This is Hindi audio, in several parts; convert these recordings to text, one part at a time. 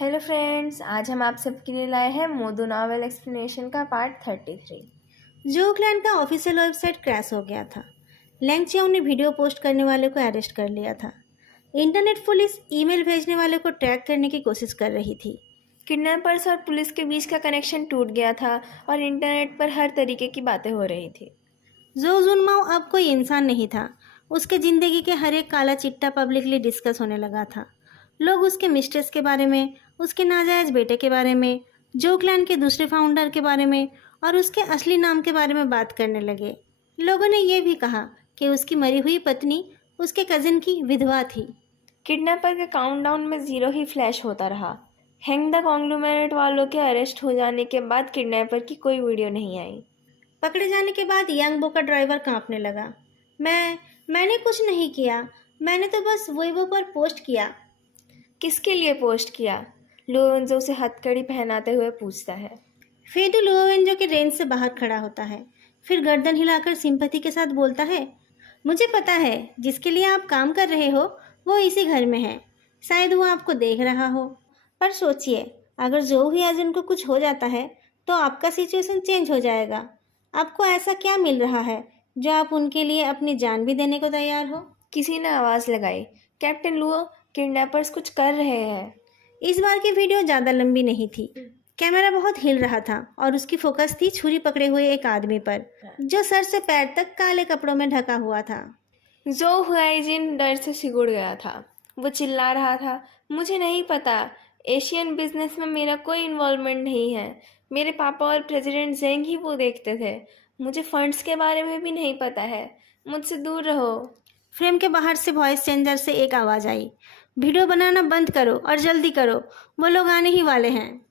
हेलो फ्रेंड्स, आज हम आप सबके लिए लाए हैं मोदू नॉवल एक्सप्लेनेशन का पार्ट 33। जोकलैंड का ऑफिशियल वेबसाइट क्रैश हो गया था। लैंगचियाओ ने वीडियो पोस्ट करने वाले को अरेस्ट कर लिया था। इंटरनेट पुलिस ईमेल भेजने वाले को ट्रैक करने की कोशिश कर रही थी। किडनैपर्स और पुलिस के बीच का कनेक्शन टूट गया था और इंटरनेट पर हर तरीके की बातें हो रही थी। जो जुनमाओ अब कोई इंसान नहीं था। उसके जिंदगी के हर एक काला चिट्टा पब्लिकली डिस्कस होने लगा था। लोग उसके मिस्ट्रेस के बारे में, उसके नाजायज बेटे के बारे में, जोकलैंड के दूसरे फाउंडर के बारे में और उसके असली नाम के बारे में बात करने लगे। लोगों ने यह भी कहा कि उसकी मरी हुई पत्नी उसके कजिन की विधवा थी। किडनैपर के काउंटडाउन में जीरो ही फ्लैश होता रहा। हैंग द कॉन्ग्लोमेरेट वालों के अरेस्ट हो जाने के बाद किडनैपर की कोई वीडियो नहीं आई। पकड़े जाने के बाद यांगबो का ड्राइवर कांपने लगा। मैंने कुछ नहीं किया। मैंने तो बस वेइबो पर पोस्ट किया। किसके लिए पोस्ट किया? लोरेंजो उसे हथकड़ी पहनाते हुए पूछता है। फेडू लोवेंजो के रेंज से बाहर खड़ा होता है, फिर गर्दन हिलाकर सिंपैथी के साथ बोलता है, मुझे पता है जिसके लिए आप काम कर रहे हो वो इसी घर में है। शायद वो आपको देख रहा हो। पर सोचिए, अगर जो ही आज उनको कुछ हो जाता है तो आपका सिचुएशन चेंज हो जाएगा। आपको ऐसा क्या मिल रहा है जो आप उनके लिए अपनी जान भी देने को तैयार हो? किसी ने आवाज़ लगाई, कैप्टन लुओ, किडनैपर्स कुछ कर रहे हैं। इस बार की वीडियो ज़्यादा लंबी नहीं थी। कैमरा बहुत हिल रहा था और उसकी फोकस थी छुरी पकड़े हुए एक आदमी पर, जो सर से पैर तक काले कपड़ों में ढका हुआ था। जो हुआइजिन डर से सिकुड़ गया था। वो चिल्ला रहा था, मुझे नहीं पता, एशियन बिजनेस में मेरा कोई इन्वॉल्वमेंट नहीं है। मेरे पापा और प्रेसिडेंट जेंग ही वो देखते थे। मुझे फंड्स के बारे में भी नहीं पता है। मुझसे दूर रहो। फ्रेम के बाहर से वॉइस चेंजर से एक आवाज़ आई, वीडियो बनाना बंद करो और जल्दी करो, वो लोग आने ही वाले हैं।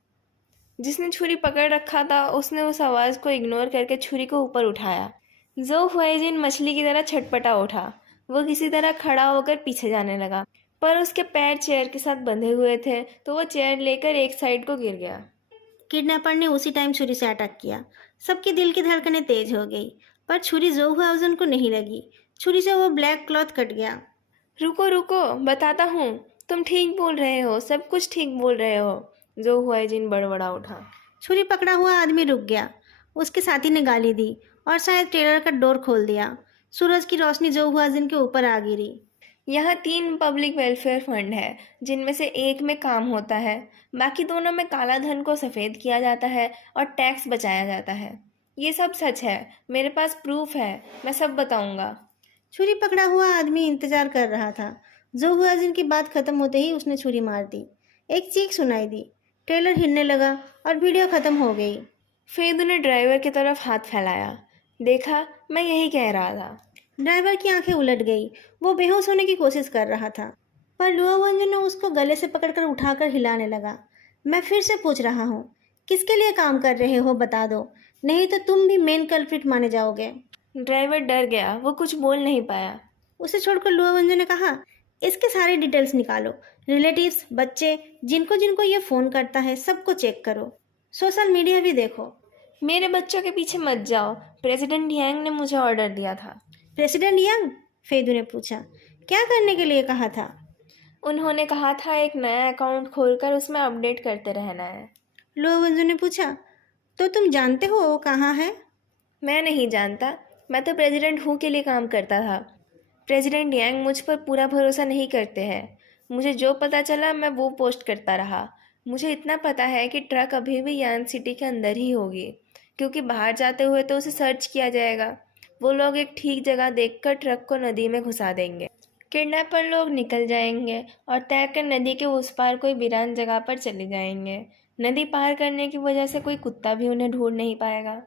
जिसने छुरी पकड़ रखा था उसने उस आवाज़ को इग्नोर करके छुरी को ऊपर उठाया। जो हुआइजिन मछली की तरह छटपटा उठा। वो किसी तरह खड़ा होकर पीछे जाने लगा, पर उसके पैर चेयर के साथ बंधे हुए थे तो वो चेयर लेकर एक साइड को गिर गया। किडनैपर ने उसी टाइम छुरी से अटैक किया। सबके दिल की धड़कनें तेज हो गई, पर छुरी जो हुआउजन को नहीं लगी। छुरी से वो ब्लैक क्लॉथ कट गया। रुको रुको, बताता हूँ। तुम ठीक बोल रहे हो, सब कुछ ठीक बोल रहे हो। जो हुआइजिन बड़बड़ा उठा। छुरी पकड़ा हुआ आदमी रुक गया। उसके साथी ने गाली दी और शायद ट्रेलर का डोर खोल दिया। सूरज की रोशनी जो हुआजिन के ऊपर आ गिरी। यहाँ 3 पब्लिक वेलफेयर फंड है, जिनमें से एक में काम होता है, बाकी दोनों में काला धन को सफ़ेद किया जाता है और टैक्स बचाया जाता है। ये सब सच है, मेरे पास प्रूफ है, मैं सब बताऊंगा। छुरी पकड़ा हुआ आदमी इंतजार कर रहा था। जो हुआजिन की बात खत्म होते ही उसने छुरी मार दी। एक चीख सुनाई दी, ट्रेलर हिलने लगा और वीडियो खत्म हो गई। फेदू ने ड्राइवर की तरफ हाथ फैलाया। देखा, मैं यही कह रहा था। ड्राइवर की आंखें उलट गई। वो बेहोश होने की कोशिश कर रहा था, पर लुओवंजन ने उसको गले से पकड़कर उठाकर हिलाने लगा। मैं फिर से पूछ रहा हूँ, किसके लिए काम कर रहे हो, बता दो, नहीं तो तुम भी मेन कल्प्रिट माने जाओगे। ड्राइवर डर गया, वो कुछ बोल नहीं पाया। उसे छोड़कर लुओवंजन ने कहा, इसके सारे डिटेल्स निकालो, रिलेटिव्स, बच्चे, जिनको जिनको ये फ़ोन करता है सबको चेक करो, सोशल मीडिया भी देखो। मेरे बच्चों के पीछे मत जाओ, प्रेसिडेंट यांग ने मुझे ऑर्डर दिया था। President young? फेदू ने पूछा, क्या करने के लिए कहा था? उन्होंने कहा था एक नया अकाउंट खोलकर उसमें अपडेट करते रहना है। लुओवंजन ने पूछा, तो तुम जानते हो वो कहाँ है? मैं नहीं जानता, मैं तो प्रेसिडेंट हू के लिए काम करता था। प्रेसिडेंट यांग मुझ पर पूरा भरोसा नहीं करते हैं। मुझे जो पता चला मैं वो पोस्ट करता रहा। मुझे इतना पता है कि ट्रक अभी भी यान सिटी के अंदर ही होगी, क्योंकि बाहर जाते हुए तो उसे सर्च किया जाएगा। वो लोग एक ठीक जगह देखकर ट्रक को नदी में घुसा देंगे। किडनैपर लोग निकल जाएंगे और तैरकर नदी के उस पार कोई वीरान जगह पर चले जाएंगे। नदी पार करने की वजह से कोई कुत्ता भी उन्हें ढूंढ नहीं पाएगा।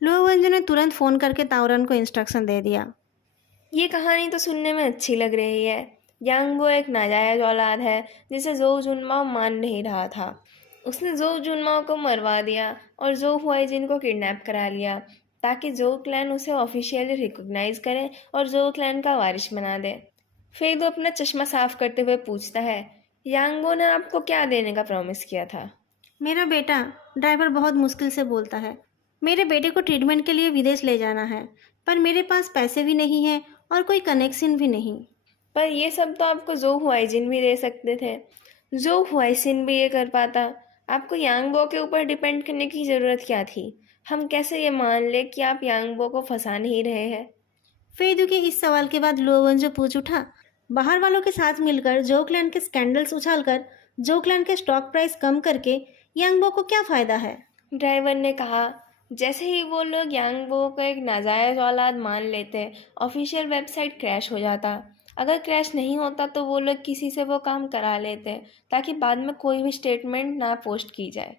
लुओवंजन ने तुरंत फ़ोन करके ताओरन को इंस्ट्रक्शन दे दिया। ये कहानी तो सुनने में अच्छी लग रही है। यांगबो एक नाजायज औलाद है जिसे जो जुनमाओ मान नहीं रहा था। उसने जो जुनमाओ को मरवा दिया और जो हुआइजिन को किडनैप करा लिया, ताकि जो क्लैन उसे ऑफिशियली रिकॉग्नाइज करे और जो क्लैन का वारिस बना दे। फेदो अपना चश्मा साफ करते हुए पूछता है, यांगबो ने आपको क्या देने का प्रॉमिस किया था? मेरा बेटा, ड्राइवर बहुत मुश्किल से बोलता है, मेरे बेटे को ट्रीटमेंट के लिए विदेश ले जाना है, पर मेरे पास पैसे भी नहीं है और कोई कनेक्शन भी नहीं। पर ये सब तो आपको जो हुआइजिन भी दे सकते थे। जो हुआइसिन भी ये कर पाता, आपको यांगबो के ऊपर डिपेंड करने की ज़रूरत क्या थी? हम कैसे ये मान ले कि आप यांगबो को फंसा नहीं रहे हैं? फेदू के इस सवाल के बाद लोवंजो पूछ उठा, बाहर वालों के साथ मिलकर जोकलैंड के स्कैंडल्स उछालकर जोकलैंड के स्टॉक प्राइस कम करके यांगबो को क्या फ़ायदा है? ड्राइवर ने कहा। जैसे ही वो लोग यांगबो को एक नाजायज़ औलाद मान लेते, ऑफिशियल वेबसाइट क्रैश हो जाता। अगर क्रैश नहीं होता तो वो लोग किसी से वो काम करा लेते ताकि बाद में कोई भी स्टेटमेंट ना पोस्ट की जाए।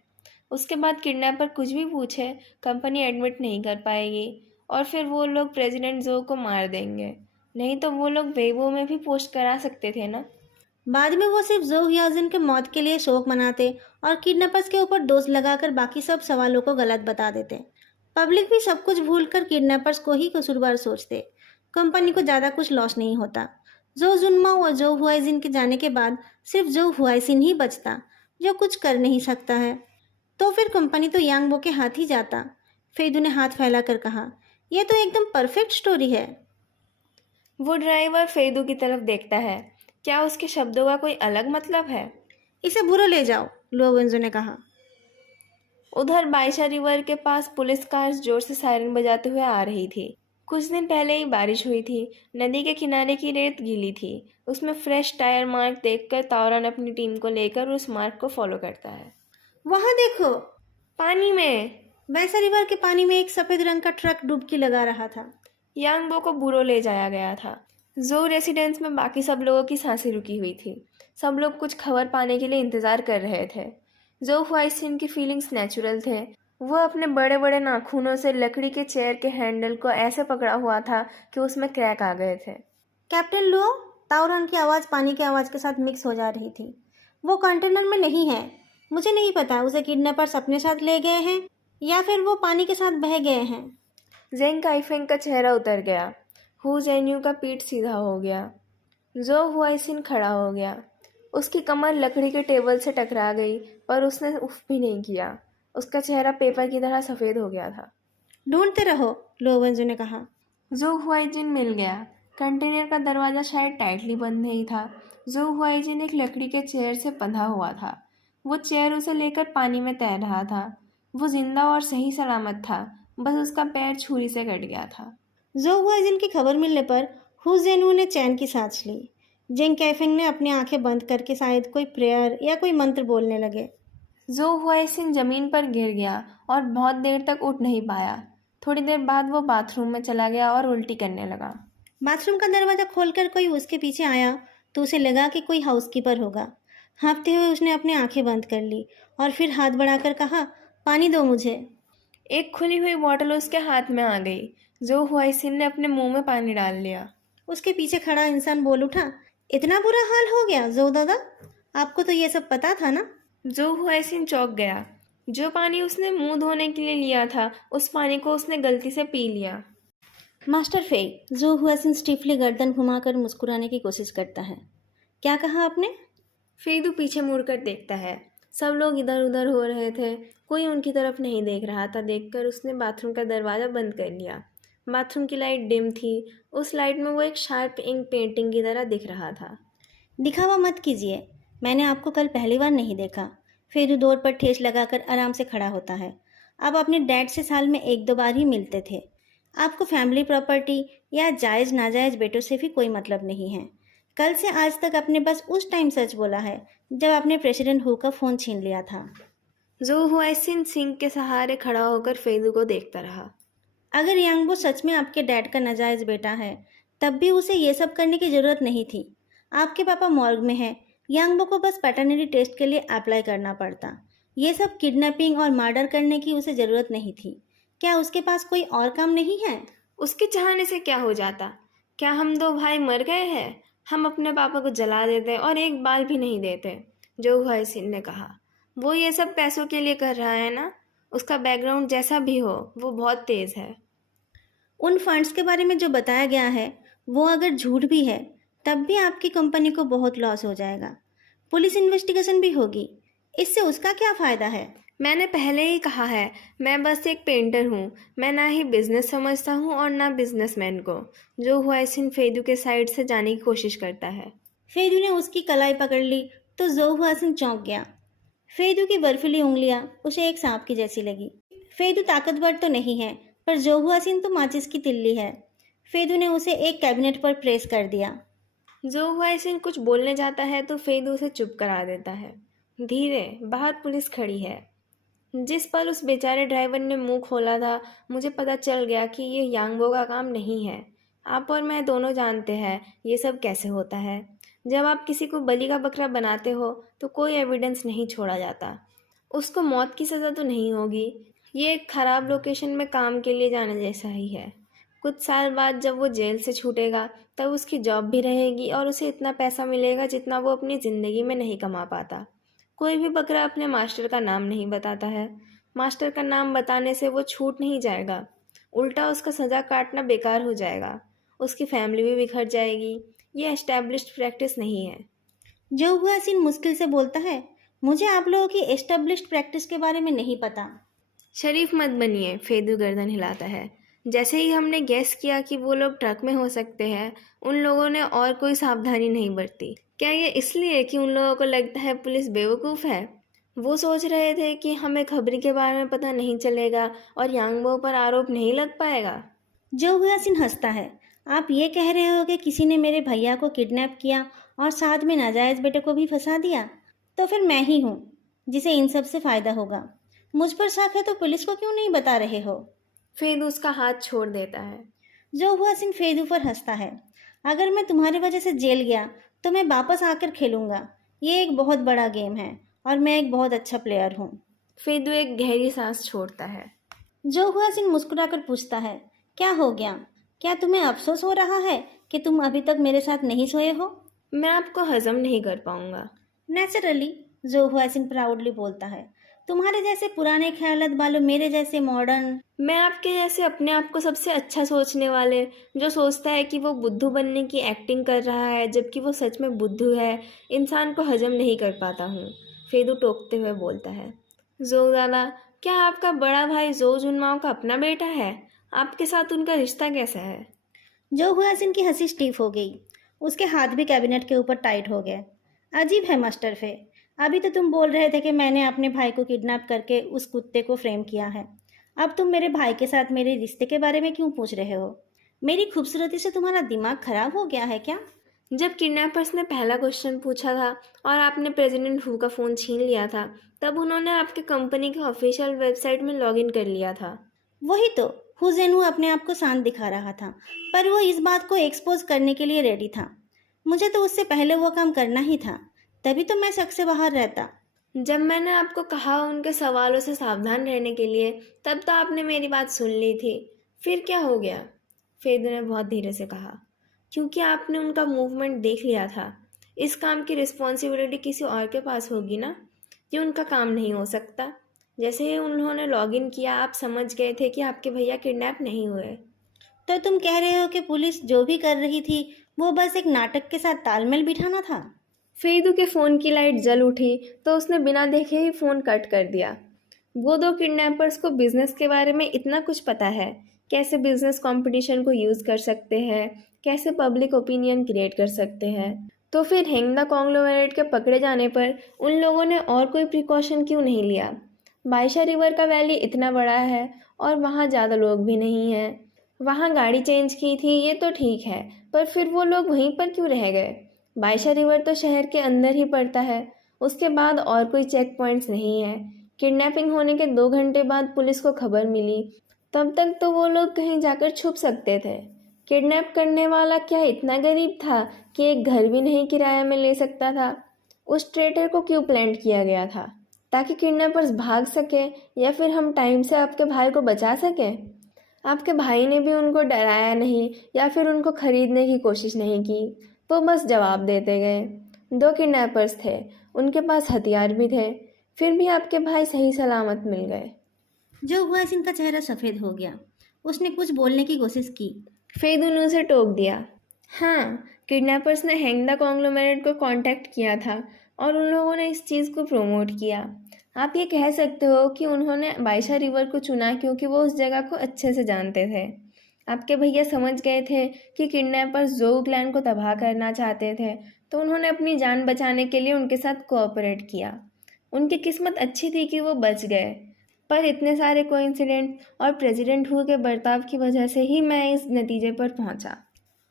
उसके बाद किडनैपर कुछ भी पूछे, कंपनी एडमिट नहीं कर पाएगी और फिर वो लोग प्रेसिडेंट जो को मार देंगे। नहीं तो वो लोग वेबो में भी पोस्ट करा सकते थे ना। बाद में वो सिर्फ जो हियाजिन के मौत के लिए शोक मनाते और किडनैपर्स के ऊपर दोष लगाकर बाकी सब सवालों को गलत बता देते। पब्लिक भी सब कुछ भूलकर किडनैपर्स को ही कसूरवार सोचते। कंपनी को ज़्यादा कुछ लॉस नहीं होता। जो जुन्माओ और जो हुआइजिन के जाने के बाद सिर्फ जो हुआइसिन ही बचता, जो कुछ कर नहीं सकता है। तो फिर कंपनी तो यांगबो के हाथ ही जाता। फेदू ने हाथ फैलाकर कहा, यह तो एकदम परफेक्ट स्टोरी है। वो ड्राइवर फेदू की तरफ देखता है। क्या उसके शब्दों का कोई अलग मतलब है? इसे बुरा ले जाओ, लोवेंजो ने कहा। उधर बाइशा रिवर के पास पुलिस कार जोर से सायरन बजाते हुए आ रही थी। कुछ दिन पहले ही बारिश हुई थी। नदी के किनारे की रेत गीली थी। उसमें फ्रेश टायर मार्क देखकर तावरन अपनी टीम को लेकर उस मार्क को फॉलो करता है। वहां देखो, पानी में बैसा रिवर के पानी में एक सफेद रंग का ट्रक डुबकी लगा रहा था। यांगबो को बुरो ले जाया गया था। जो रेसिडेंस में बाकी सब लोगों की सांसें रुकी हुई थी। सब लोग कुछ खबर पाने के लिए इंतज़ार कर रहे थे। जो ख्वाहिशिन की फीलिंग्स नेचुरल थे। वो अपने बड़े बड़े नाखूनों से लकड़ी के चेयर के हैंडल को ऐसे पकड़ा हुआ था कि उसमें क्रैक आ गए थे। कैप्टन लो, तावरन की आवाज़ पानी की आवाज़ के साथ मिक्स हो जा रही थी। वो कंटेनर में नहीं है। मुझे नहीं पता उसे किडनैपर्स अपने साथ ले गए हैं या फिर वो पानी के साथ बह गए हैं। जेंग काइफेंग का चेहरा उतर गया। हु जेन्यू का पीठ सीधा हो गया। जो हुआइसिन खड़ा हो गया। उसकी कमर लकड़ी के टेबल से टकरा गई, पर उसने उफ भी नहीं किया। उसका चेहरा पेपर की तरह सफ़ेद हो गया था। ढूंढते रहो, लोवेंजो ने कहा। जो हुआइजिन मिल गया। कंटेनर का दरवाज़ा शायद टाइटली बंद नहीं था। जो हुआइजिन एक लकड़ी के चेयर से बंधा हुआ था। वो चेयर उसे लेकर पानी में तैर रहा था। वो जिंदा और सही सलामत था। बस उसका पैर छुरी से कट गया था। जो हुआइजिन की खबर मिलने पर हु जेनू ने चैन की सांस ली। जेंग कैफिंग ने अपनी आंखें बंद करके शायद कोई प्रेयर या कोई मंत्र बोलने लगे। जो हुआइसिन ज़मीन पर गिर गया और बहुत देर तक उठ नहीं पाया। थोड़ी देर बाद वो बाथरूम में चला गया और उल्टी करने लगा। बाथरूम का दरवाज़ा खोलकर कोई उसके पीछे आया तो उसे लगा कि कोई हाउसकीपर होगा। हाँफते हुए उसने अपनी आंखें बंद कर ली और फिर हाथ बढ़ाकर कहा, पानी दो मुझे। एक खुली हुई बोतल उसके हाथ में आ गई। जो हुआइसिन ने अपने मुंह में पानी डाल लिया। उसके पीछे खड़ा इंसान बोल उठा, इतना बुरा हाल हो गया जो दादा, आपको तो ये सब पता था ना? जो हुआइसिन चौंक गया। जो पानी उसने मुंह धोने के लिए लिया था, उस पानी को उसने गलती से पी लिया। मास्टर फे, जो हुआसिन स्टीफली गर्दन घुमाकर मुस्कुराने की कोशिश करता है। क्या कहा आपने? फेदू पीछे मुड़कर देखता है। सब लोग इधर उधर हो रहे थे। कोई उनकी तरफ नहीं देख रहा था। देखकर उसने बाथरूम का दरवाज़ा बंद कर लिया। बाथरूम की लाइट डिम थी। उस लाइट में वो एक शार्प इंक पेंटिंग की तरह दिख रहा था। दिखावा मत कीजिए, मैंने आपको कल पहली बार नहीं देखा। फेदू डोर पर ठेस लगाकर आराम से खड़ा होता है। आप अपने डैड से साल में एक दो बार ही मिलते थे। आपको फैमिली प्रॉपर्टी या जायज़ नाजायज़ बेटों से भी कोई मतलब नहीं है। कल से आज तक आपने बस उस टाइम सच बोला है जब आपने प्रेसिडेंट हु का फ़ोन छीन लिया था। जो हुआइसिन सिंक के सहारे खड़ा होकर फेदू को देखता रहा। अगर यांगबो सच में आपके डैड का नाजायज़ बेटा है, तब भी उसे ये सब करने की ज़रूरत नहीं थी। आपके पापा मॉर्ग में हैं। यांगबो को बस पैटर्निटी टेस्ट के लिए अप्लाई करना पड़ता। ये सब किडनैपिंग और मर्डर करने की उसे ज़रूरत नहीं थी। क्या उसके पास कोई और काम नहीं है? उसके चाहने से क्या हो जाता? क्या हम दो भाई मर गए हैं? हम अपने पापा को जला देते और एक बाल भी नहीं देते। जो हुआइसिन ने कहा। वो ये सब पैसों के लिए कर रहा है ना? उसका बैकग्राउंड जैसा भी हो, वो बहुत तेज़ है। उन फंड्स के बारे में जो बताया गया है, वो अगर झूठ भी है, तब भी आपकी कंपनी को बहुत लॉस हो जाएगा। पुलिस इन्वेस्टिगेशन भी होगी। इससे उसका क्या फ़ायदा है? मैंने पहले ही कहा है, मैं बस एक पेंटर हूँ। मैं ना ही बिजनेस समझता हूँ और ना बिजनेसमैन को। जो हुआइसिन फेदू के साइड से जाने की कोशिश करता है। फेदू ने उसकी कलाई पकड़ ली तो जो हुआसिन चौंक गया। फेदू की बर्फीली उंगलियां उसे एक सांप की जैसी लगी। फेदू ताकतवर तो नहीं है, पर जो हुआसिन तो माचिस की तिल्ली है। फेदू ने उसे एक कैबिनेट पर प्रेस कर दिया। जो हुआइसिन कुछ बोलने जाता है तो फेद उसे चुप करा देता है। धीरे, बाहर पुलिस खड़ी है। जिस पल उस बेचारे ड्राइवर ने मुंह खोला था, मुझे पता चल गया कि ये यांगबो का काम नहीं है। आप और मैं दोनों जानते हैं ये सब कैसे होता है। जब आप किसी को बलि का बकरा बनाते हो तो कोई एविडेंस नहीं छोड़ा जाता। उसको मौत की सज़ा तो नहीं होगी। ये एक ख़राब लोकेशन में काम के लिए जाने जैसा ही है। कुछ साल बाद जब वो जेल से छूटेगा तब उसकी जॉब भी रहेगी और उसे इतना पैसा मिलेगा जितना वो अपनी ज़िंदगी में नहीं कमा पाता। कोई भी बकरा अपने मास्टर का नाम नहीं बताता है। मास्टर का नाम बताने से वो छूट नहीं जाएगा, उल्टा उसका सज़ा काटना बेकार हो जाएगा। उसकी फैमिली भी बिखर जाएगी। ये एस्टैब्लिश्ड प्रैक्टिस नहीं है। जो हुआसिन मुश्किल से बोलता है, मुझे आप लोगों की एस्टेब्लिश्ड प्रैक्टिस के बारे में नहीं पता। शरीफ मत बनिए, फेदू गर्दन हिलाता है। जैसे ही हमने गैस किया कि वो लोग ट्रक में हो सकते हैं, उन लोगों ने और कोई सावधानी नहीं बरती। क्या ये इसलिए कि उन लोगों को लगता है पुलिस बेवकूफ़ है? वो सोच रहे थे कि हमें खबरी के बारे में पता नहीं चलेगा और यांगबो पर आरोप नहीं लग पाएगा। जो हुआसिन हंसता है। आप ये कह रहे हो कि किसी ने मेरे भैया को किडनैप किया और साथ में नाजायज़ बेटे को भी फंसा दिया? तो फिर मैं ही हूँ जिसे इन सब से फ़ायदा होगा। मुझ पर शक है तो पुलिस को क्यों नहीं बता रहे हो? फेदू उसका हाथ छोड़ देता है। जो हुआसिन फेदू पर हंसता है। अगर मैं तुम्हारी वजह से जेल गया तो मैं वापस आकर खेलूंगा। ये एक बहुत बड़ा गेम है और मैं एक बहुत अच्छा प्लेयर हूँ। फेदू एक गहरी सांस छोड़ता है। जो हुआसिन मुस्कुराकर पूछता है, क्या हो गया? क्या तुम्हें अफसोस हो रहा है कि तुम अभी तक मेरे साथ नहीं सोए हो? मैं आपको हजम नहीं कर पाऊंगा। नेचुरली, जो हुआसिन प्राउडली बोलता है। तुम्हारे जैसे पुराने ख्यालात वालों मेरे जैसे मॉडर्न। मैं आपके जैसे अपने आप को सबसे अच्छा सोचने वाले, जो सोचता है कि वो बुद्धू बनने की एक्टिंग कर रहा है जबकि वो सच में बुद्धू है, इंसान को हजम नहीं कर पाता हूँ। फेदू टोकते हुए बोलता है। जो दादा, क्या आपका बड़ा भाई जो जुनमाओ का अपना बेटा है? आपके साथ उनका रिश्ता कैसा है? जो हुआसिन की हंसी स्टीफ हो गई। उसके हाथ भी कैबिनेट के ऊपर टाइट हो गए। अजीब है मास्टर फे। अभी तो तुम बोल रहे थे कि मैंने अपने भाई को किडनैप करके उस कुत्ते को फ्रेम किया है। अब तुम मेरे भाई के साथ मेरे रिश्ते के बारे में क्यों पूछ रहे हो? मेरी खूबसूरती से तुम्हारा दिमाग खराब हो गया है क्या? जब किडनैपर्स ने पहला क्वेश्चन पूछा था और आपने प्रेसिडेंट हु का फ़ोन छीन लिया था, तब उन्होंने आपके कंपनी के ऑफिशियल वेबसाइट में लॉगिन कर लिया था। वही तो। हुजैनू अपने आप को शांत दिखा रहा था, पर वो इस बात को एक्सपोज करने के लिए रेडी था। मुझे तो उससे पहले वो काम करना ही था, तभी तो मैं शक से बाहर रहता। जब मैंने आपको कहा उनके सवालों से सावधान रहने के लिए, तब तो आपने मेरी बात सुन ली थी। फिर क्या हो गया? फेदू ने बहुत धीरे से कहा। क्योंकि आपने उनका मूवमेंट देख लिया था। इस काम की रिस्पॉन्सिबिलिटी किसी और के पास होगी ना। ये उनका काम नहीं हो सकता। जैसे ही उन्होंने लॉगिन किया, आप समझ गए थे कि आपके भैया किडनैप नहीं हुए। तो तुम कह रहे हो कि पुलिस जो भी कर रही थी वो बस एक नाटक के साथ तालमेल बिठाना था? फेदू के फ़ोन की लाइट जल उठी तो उसने बिना देखे ही फ़ोन कट कर दिया। वो दो किडनैपर्स को बिजनेस के बारे में इतना कुछ पता है, कैसे बिजनेस कंपटीशन को यूज़ कर सकते हैं, कैसे पब्लिक ओपिनियन क्रिएट कर सकते हैं। तो फिर हेंगदा कॉन्ग्लोमेरेट के पकड़े जाने पर उन लोगों ने और कोई प्रिकॉशन क्यों नहीं लिया? बाइशा रिवर का वैली इतना बड़ा है और वहाँ ज़्यादा लोग भी नहीं हैं। वहाँ गाड़ी चेंज की थी ये तो ठीक है, पर फिर वो लोग वहीं पर क्यों रह गए? बाइशा रिवर तो शहर के अंदर ही पड़ता है। उसके बाद और कोई चेक पॉइंट्स नहीं है। किडनैपिंग होने के 2 घंटे बाद पुलिस को खबर मिली। तब तक तो वो लोग कहीं जाकर छुप सकते थे। किडनैप करने वाला क्या इतना गरीब था कि एक घर भी नहीं किराए में ले सकता था? उस ट्रेटर को क्यों प्लांट किया गया था? ताकि किडनैपर्स भाग सके या फिर हम टाइम से आपके भाई को बचा सकें? आपके भाई ने भी उनको डराया नहीं या फिर उनको खरीदने की कोशिश नहीं की। वो बस जवाब देते गए। 2 किडनैपर्स थे, उनके पास हथियार भी थे, फिर भी आपके भाई सही सलामत मिल गए। जो हुआसिन का चेहरा सफ़ेद हो गया। उसने कुछ बोलने की कोशिश की। फेदू ने उसे टोक दिया। हाँ, किडनैपर्स ने हेंगदा कॉन्ग्लोमेरेट को कांटेक्ट किया था और उन लोगों ने इस चीज़ को प्रमोट किया। आप ये कह सकते हो कि उन्होंने बाइशा रिवर को चुना क्योंकि वो उस जगह को अच्छे से जानते थे। आपके भैया समझ गए थे कि किडनैपर्स जोऊ क्लैन को तबाह करना चाहते थे, तो उन्होंने अपनी जान बचाने के लिए उनके साथ कोऑपरेट किया। उनकी किस्मत अच्छी थी कि वो बच गए, पर इतने सारे कोइंसिडेंट और प्रेसिडेंट हू के बर्ताव की वजह से ही मैं इस नतीजे पर पहुंचा।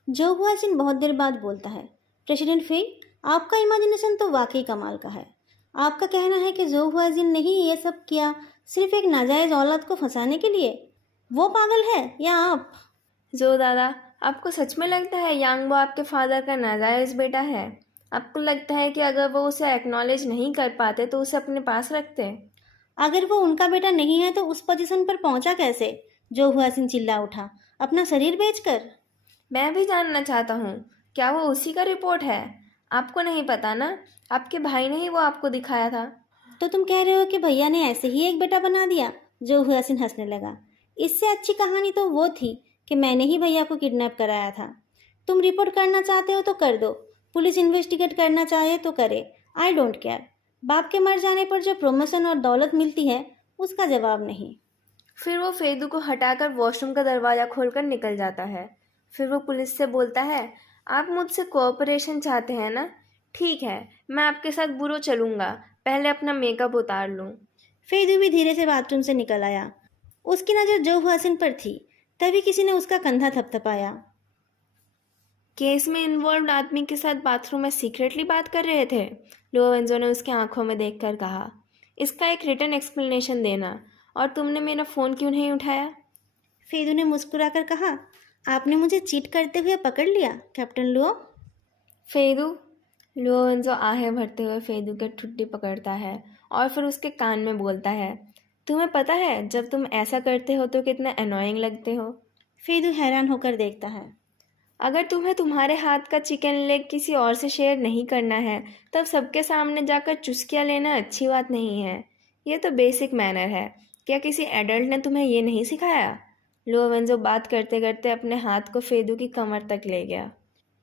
जो हुआसिन बहुत देर बाद बोलता है, प्रेसिडेंट फे, आपका इमेजिनेशन तो वाकई कमाल का है। आपका कहना है कि जो हुआजिन ने ही ये सब किया सिर्फ एक नाजायज़ औलाद को फंसाने के लिए? वो पागल है या आप? जो दादा, आपको सच में लगता है यांगबो आपके फादर का नाजायज़ बेटा है? आपको लगता है कि अगर वो उसे एक्नॉलेज नहीं कर पाते तो उसे अपने पास रखते? अगर वो उनका बेटा नहीं है तो उस पोजीशन पर पहुंचा कैसे? जो हुआसिन चिल्ला उठा, अपना शरीर बेचकर? मैं भी जानना चाहता हूँ, क्या वो उसी का रिपोर्ट है? आपको नहीं पता ना, आपके भाई ने ही वो आपको दिखाया था। तो तुम कह रहे हो कि भैया ने ऐसे ही एक बेटा बना दिया? जो हुआसिन हंसने लगा। इससे अच्छी कहानी तो वो थी कि मैंने ही भैया को किडनैप कराया था। तुम रिपोर्ट करना चाहते हो तो कर दो, पुलिस इन्वेस्टिगेट करना चाहे तो करे, आई डोंट केयर। बाप के मर जाने पर जो प्रमोशन और दौलत मिलती है उसका जवाब नहीं। फिर वो फेदू को हटाकर वॉशरूम का दरवाज़ा खोलकर निकल जाता है। फिर वो पुलिस से बोलता है, आप मुझसे कोऑपरेशन चाहते हैं ना? ठीक है, मैं आपके साथ बुरो चलूँगा, पहले अपना मेकअप उतार लूँ। फेदू भी धीरे से बाथरूम से निकल आया। उसकी नज़र जो हुआसिन पर थी। तभी किसी ने उसका कंधा थपथपाया। केस में इन्वॉल्व आदमी के साथ बाथरूम में सीक्रेटली बात कर रहे थे? लोवेंजो ने उसकी आंखों में देखकर कहा। इसका एक रिटन एक्सप्लेनेशन देना। और तुमने मेरा फ़ोन क्यों नहीं उठाया? फेदू ने मुस्कुराकर कहा, आपने मुझे चीट करते हुए पकड़ लिया कैप्टन लुओ। फेदू? लोवेंजो आहें भरते हुए फेदू के ठुड्डी पकड़ता है और फिर उसके कान में बोलता है, तुम्हें पता है जब तुम ऐसा करते हो तो कितना अनोइंग लगते हो? फेदू हैरान होकर देखता है। अगर तुम्हें तुम्हारे हाथ का चिकन लेग किसी और से शेयर नहीं करना है तब सबके सामने जाकर चुस्कियाँ लेना अच्छी बात नहीं है। ये तो बेसिक मैनर है। क्या किसी एडल्ट ने तुम्हें ये नहीं सिखाया? लोवेंजो बात करते करते अपने हाथ को फेदू की कमर तक ले गया।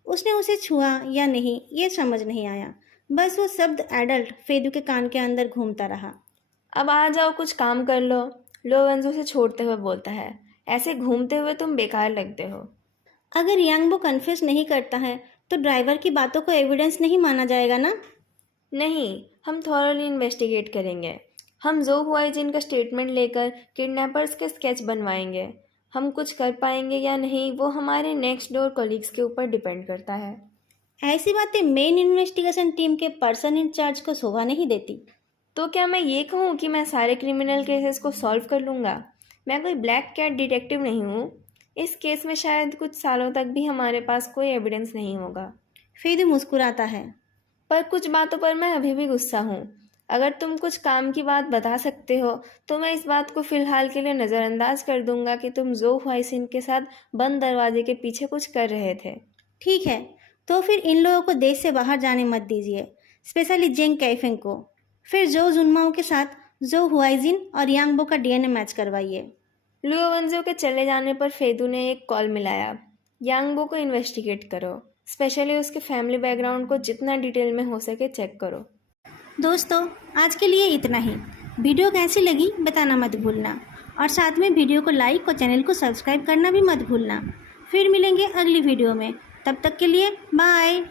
उसने उसे छुआ या नहीं ये समझ नहीं आया। बस वो शब्द एडल्ट फेदू के कान के अंदर घूमता रहा। अब आ जाओ, कुछ काम कर लो, लोवेंजो से छोड़ते हुए बोलता है। ऐसे घूमते हुए तुम बेकार लगते हो। अगर यांगबो कन्फेस नहीं करता है तो ड्राइवर की बातों को एविडेंस नहीं माना जाएगा ना? नहीं, हम थॉरली इन्वेस्टिगेट करेंगे। हम जो हुआजिन का स्टेटमेंट लेकर किडनैपर्स के स्केच बनवाएंगे। हम कुछ कर पाएंगे या नहीं वो हमारे नेक्स्ट डोर कलीग्स के ऊपर डिपेंड करता है। ऐसी बातें मेन इन्वेस्टिगेशन टीम के पर्सन इन चार्ज को शोभा नहीं देती। तो क्या मैं ये कहूँ कि मैं सारे क्रिमिनल केसेस को सॉल्व कर लूँगा? मैं कोई ब्लैक कैट डिटेक्टिव नहीं हूँ। इस केस में शायद कुछ सालों तक भी हमारे पास कोई एविडेंस नहीं होगा। फेदू मुस्कुराता है। पर कुछ बातों पर मैं अभी भी गुस्सा हूँ। अगर तुम कुछ काम की बात बता सकते हो तो मैं इस बात को फ़िलहाल के लिए नज़रअंदाज कर दूंगा कि तुम जो हुआसिन के साथ बंद दरवाजे के पीछे कुछ कर रहे थे। ठीक है, तो फिर इन लोगों को देश से बाहर जाने मत दीजिए, स्पेशली जेंग कैफेंग को। फिर जो जुनमाओ के साथ जो हुआजिन और यांगबो का डीएनए मैच करवाइए। लुओवंजो के चले जाने पर फेदू ने एक कॉल मिलाया। यांगबो को इन्वेस्टिगेट करो, स्पेशली उसके फैमिली बैकग्राउंड को जितना डिटेल में हो सके चेक करो। दोस्तों, आज के लिए इतना ही। वीडियो कैसी लगी बताना मत भूलना और साथ में वीडियो को लाइक और चैनल को सब्सक्राइब करना भी मत भूलना। फिर मिलेंगे अगली वीडियो में, तब तक के लिए बाय।